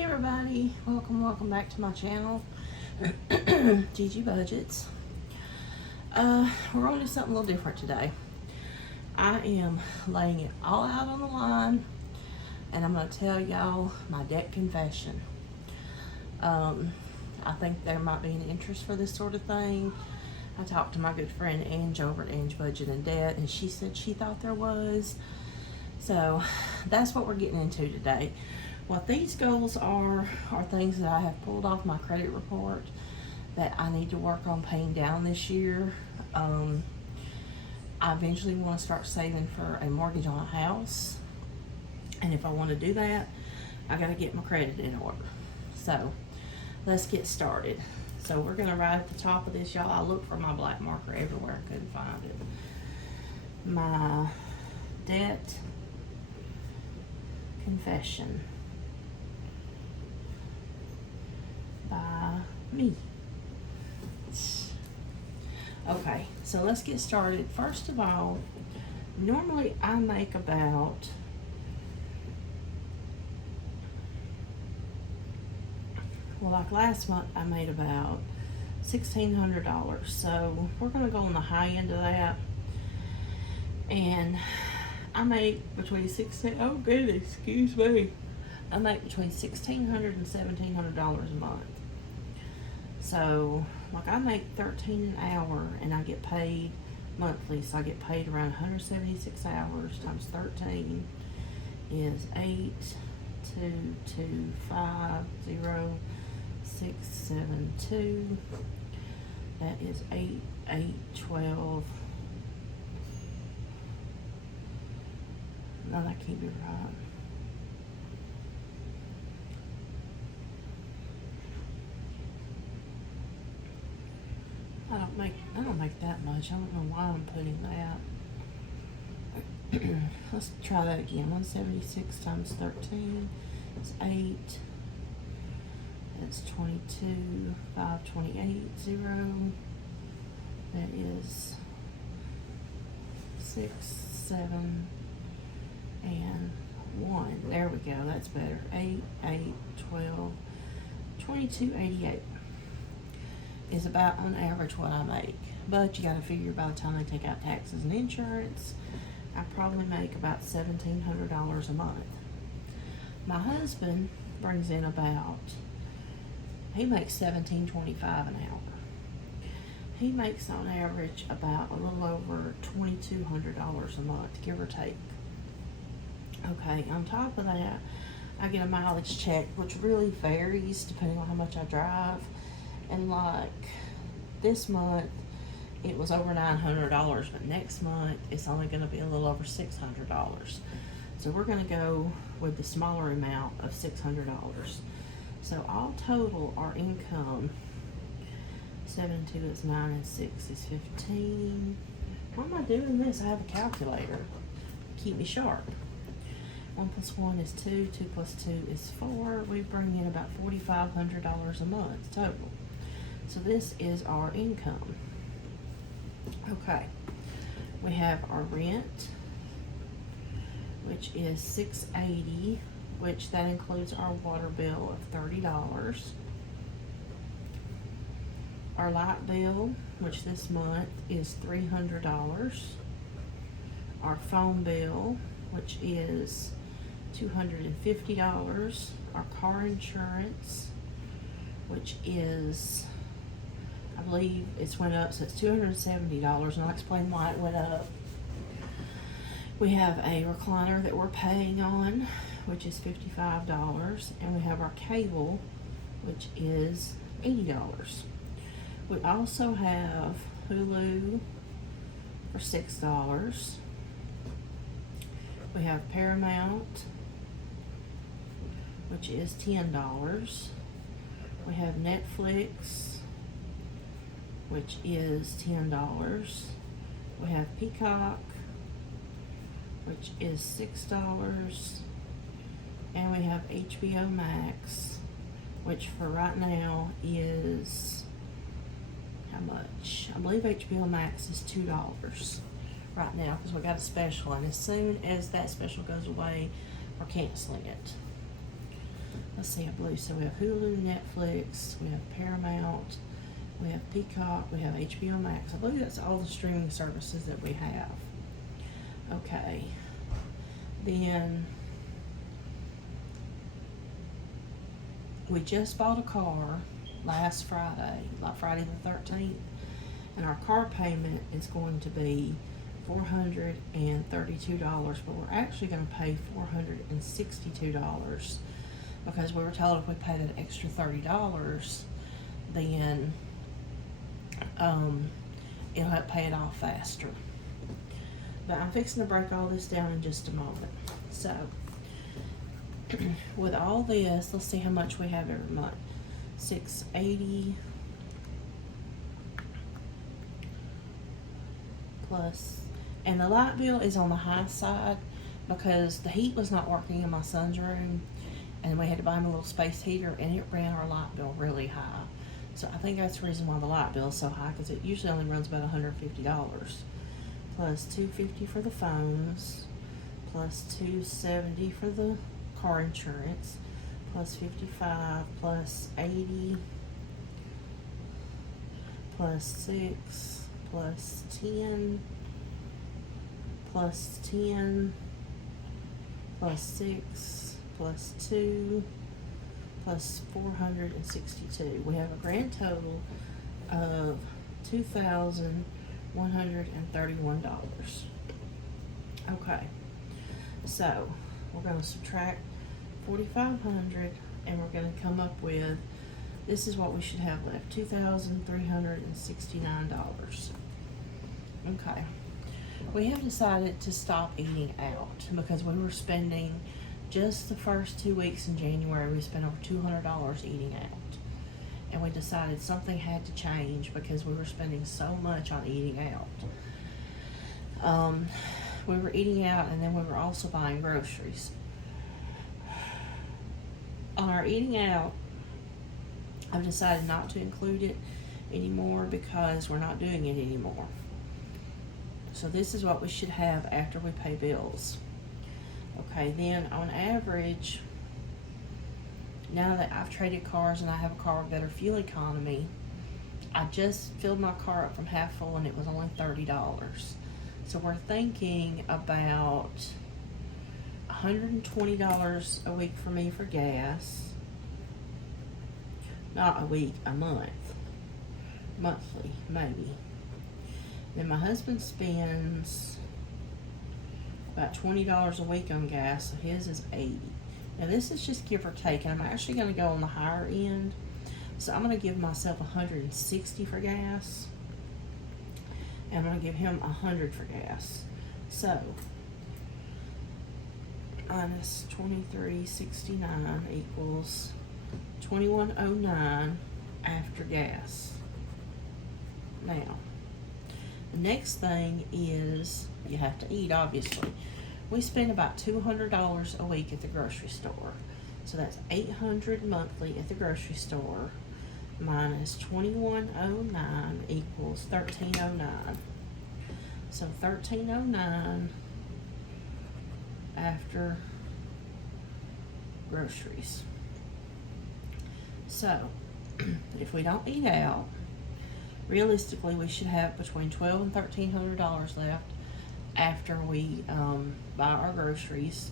Hi everybody, welcome back to my channel. Gigi Budgets. We're going to do something a little different today. I am laying it all out on the line, and I'm going to tell y'all my debt confession. I think there might be an interest for this sort of thing. I talked to my good friend Ange over at Ange Budget and Debt, and she said she thought there was. So that's what we're getting into today. What these goals are things that I have pulled off my credit report that I need to work on paying down this year. I eventually want to start saving for a mortgage on a house. And if I want to do that, I got to get my credit in order. So let's get started. So we're going to write at the top of this, y'all. I looked for my black marker everywhere. I couldn't find it. My debt confession by me. Okay, so let's get started. First of all, normally I make about like last month I made about $1,600. So we're gonna go on the high end of that, and I make between I make between $1,600 and $1,700 a month. So, like, I make $13 an hour, and I get paid monthly. So I get paid around 176 hours times 13 is 82250,672. That is 812. No, that can't be right. I don't make that much. I don't know why I'm putting that. Let's try that again. 176 times 13 is 8. That's 22. 528 0. That is 6, 7, and 1. There we go. That's better. 8, 12, 22.88 is about on average what I make. But you got to figure by the time they take out taxes and insurance, I probably make about $1,700 a month. My husband brings in he makes $17.25 an hour. He makes on average about a little over $2,200 a month, give or take. Okay, on top of that, I get a mileage check, which really varies depending on how much I drive. And like this month, it was over $900, but next month it's only going to be a little over $600. So we're going to go with the smaller amount of $600. So all total, our income, 7 and 2 is 9 and 6 is 15. Why am I doing this? I have a calculator. Keep me sharp. 1 plus 1 is 2. 2 plus 2 is 4. We bring in about $4,500 a month total. So this is our income. Okay. We have our rent, which is $680, which that includes our water bill of $30. Our light bill, which this month is $300. Our phone bill, which is $250. Our car insurance, which is, I believe it's went up, so it's $270, and I'll explain why it went up. We have a recliner that we're paying on, which is $55, and we have our cable, which is $80. We also have Hulu for $6. We have Paramount, which is $10. We have Netflix, which is $10. We have Peacock, which is $6. And we have HBO Max, which for right now is how much? I believe HBO Max is $2 right now because we got a special, and as soon as that special goes away, we're canceling it. let's see, I believe, so we have Hulu, Netflix, we have Paramount, we have Peacock, we have HBO Max. I believe that's all the streaming services that we have. Okay. Then we just bought a car last Friday, like Friday the 13th, and our car payment is going to be $432, but we're actually going to pay $462 because we were told if we pay that extra $30, then it'll help pay it off faster. But I'm fixing to break all this down in just a moment. So, with all this, let's see how much we have every month. $680 plus, and the light bill is on the high side because the heat was not working in my son's room, and we had to buy him a little space heater, and it ran our light bill really high. So I think that's the reason why the light bill is so high, because it usually only runs about $150. Plus $250 for the phones, plus $270 for the car insurance, plus $55, plus $80, plus $6, plus $10, plus $10, plus $6, plus $2, plus $462. We have a grand total of $2,131. Okay, so we're going to subtract 4,500, and we're going to come up with, this is what we should have left, $2,369. Okay, we have decided to stop eating out because we were spending, just the first 2 weeks in January, we spent over $200 eating out. And we decided something had to change because we were spending so much on eating out. We were eating out, and then we were also buying groceries. On our eating out, I've decided not to include it anymore because we're not doing it anymore. So this is what we should have after we pay bills. Okay, then on average, now that I've traded cars and I have a car with better fuel economy, I just filled my car up from half full and it was only $30. So we're thinking about $120 a week for me for gas. Not a week, a month. Monthly, maybe. Then my husband spends about $20 a week on gas, so his is $80. Now this is just give or take, and I'm actually going to go on the higher end. So I'm going to give myself $160 for gas, and I'm going to give him $100 for gas. So minus $23.69 equals $21.09 after gas. Now, the next thing is you have to eat, obviously. We spend about $200 a week at the grocery store. So that's $800 monthly at the grocery store minus $21.09 equals $13.09. So $13.09 after groceries. So if we don't eat out, realistically we should have between $1,200 and $1,300 left after we buy our groceries,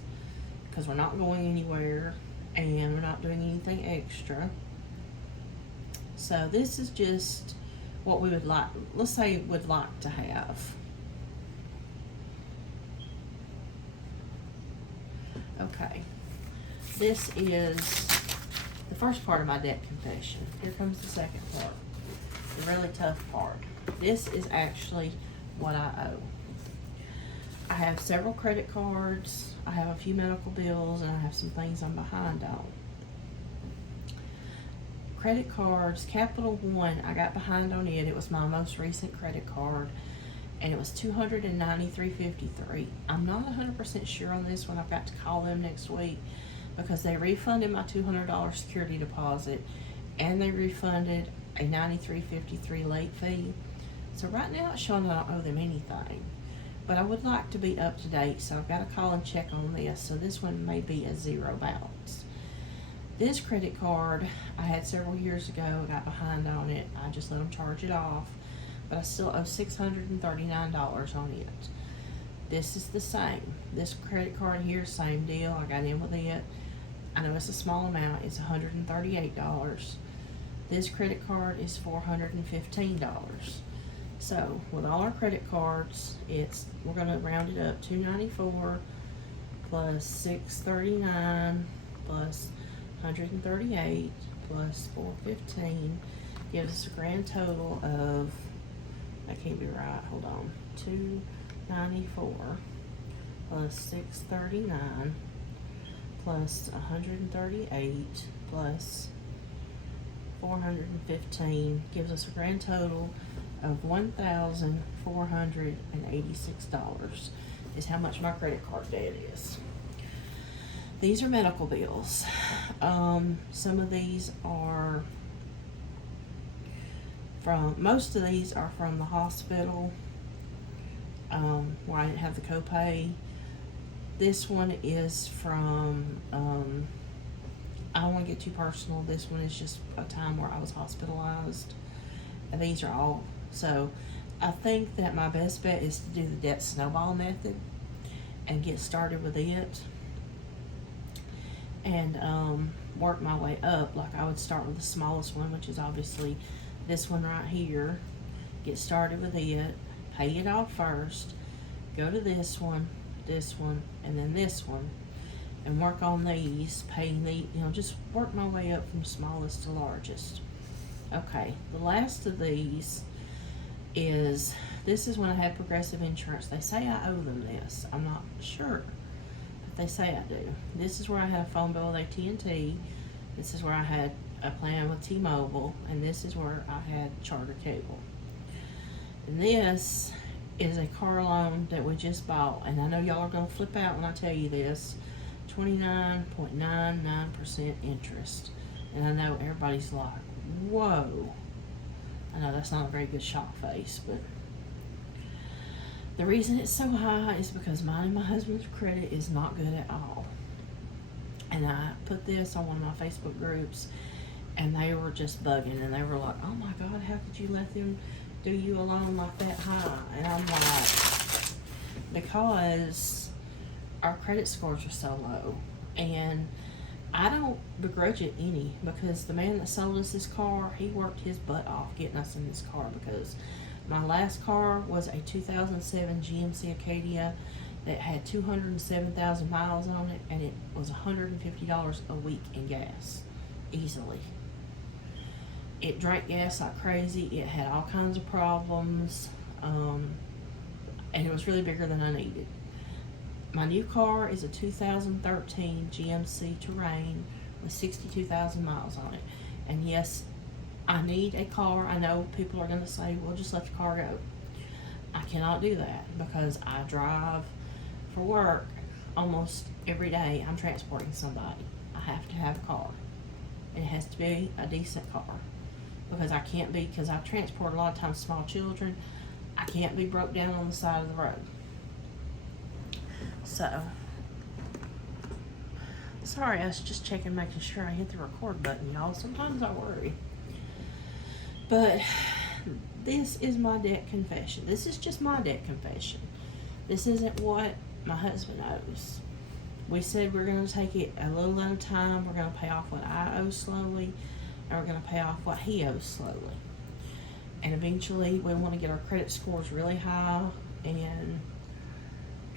because we're not going anywhere and we're not doing anything extra. So this is just what we would like, let's say would like to have. Okay, this is the first part of my debt confession. Here comes the second part, the really tough part. This is actually what I owe. I have several credit cards, I have a few medical bills, and I have some things I'm behind on. Credit cards, Capital One, I got behind on it. It was my most recent credit card, and it was $293.53. I'm not 100% sure on this one. I've got to call them next week because they refunded my $200 security deposit, and they refunded a $93.53 late fee. So right now it's showing that I don't owe them anything. But I would like to be up to date, so I've got to call and check on this. So this one may be a zero balance. This credit card I had several years ago. I got behind on it. I just let them charge it off, but I still owe $639 on it. This is the same. This credit card here, same deal. I got in with it. I know it's a small amount. It's $138. This credit card is $415. So with all our credit cards, we're gonna round it up. $294 plus $639 plus $138 plus $415 gives us a grand total of, that can't be right, hold on, $294 plus $639 plus $138 plus $415 gives us a grand total of $1,486 is how much my credit card debt is. These are medical bills. Some of these are most of these are from the hospital, where I didn't have the copay. This one is from, I don't want to get too personal. This one is just a time where I was hospitalized. And these are all, so I think that my best bet is to do the debt snowball method and get started with it and work my way up. Like I would start with the smallest one, which is obviously this one right here. Get started with it, pay it off first, go to this one, and then this one, and work on these, paying the, just work my way up from smallest to largest. Okay, the last of these is, this is when I had Progressive Insurance. They say I owe them this. I'm not sure, but they say I do. This is where I had a phone bill with AT&T. This is where I had a plan with T-Mobile, and this is where I had Charter Cable. And this is a car loan that we just bought, and I know y'all are gonna flip out when I tell you this. 29.99% interest. And I know everybody's like, whoa. I know that's not a very good shock face, but the reason it's so high is because mine and my husband's credit is not good at all. And I put this on one of my Facebook groups, and they were just bugging, and they were like, oh my God, how could you let them do you a loan like that high? And I'm like, because our credit scores are so low, and I don't begrudge it any, because the man that sold us this car, he worked his butt off getting us in this car, because my last car was a 2007 GMC Acadia that had 207,000 miles on it, and it was $150 a week in gas, easily. It drank gas like crazy. It had all kinds of problems, and it was really bigger than I needed. My new car is a 2013 GMC Terrain with 62,000 miles on it. And yes, I need a car. I know people are going to say, well, just let the car go. I cannot do that because I drive for work almost every day. I'm transporting somebody. I have to have a car. And it has to be a decent car. Because I can't be, because I transport a lot of times small children, I can't be broke down on the side of the road. So, sorry, I was just checking, making sure I hit the record button, y'all. Sometimes I worry. But this is my debt confession. This is just my debt confession. This isn't what my husband owes. We said we're going to take it a little at a time. We're going to pay off what I owe slowly, and we're going to pay off what he owes slowly. And eventually, we want to get our credit scores really high and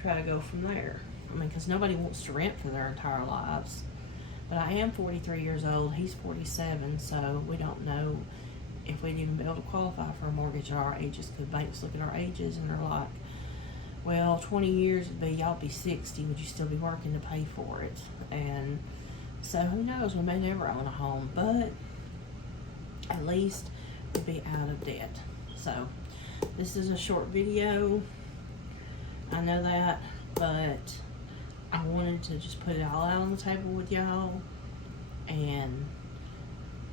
try to go from there. I mean, because nobody wants to rent for their entire lives. But I am 43 years old. He's 47, so we don't know if we'd even be able to qualify for a mortgage at our ages, because banks look at our ages and they're like, well, 20 years would be, y'all be 60. Would you still be working to pay for it? And so who knows? We may never own a home, but at least we'd be out of debt. So this is a short video. I know that, but I wanted to just put it all out on the table with y'all and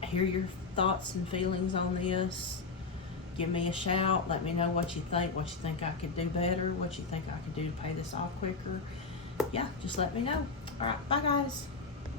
hear your thoughts and feelings on this. Give me a shout. Let me know what you think I could do better, what you think I could do to pay this off quicker. Yeah, just let me know. All right, bye guys.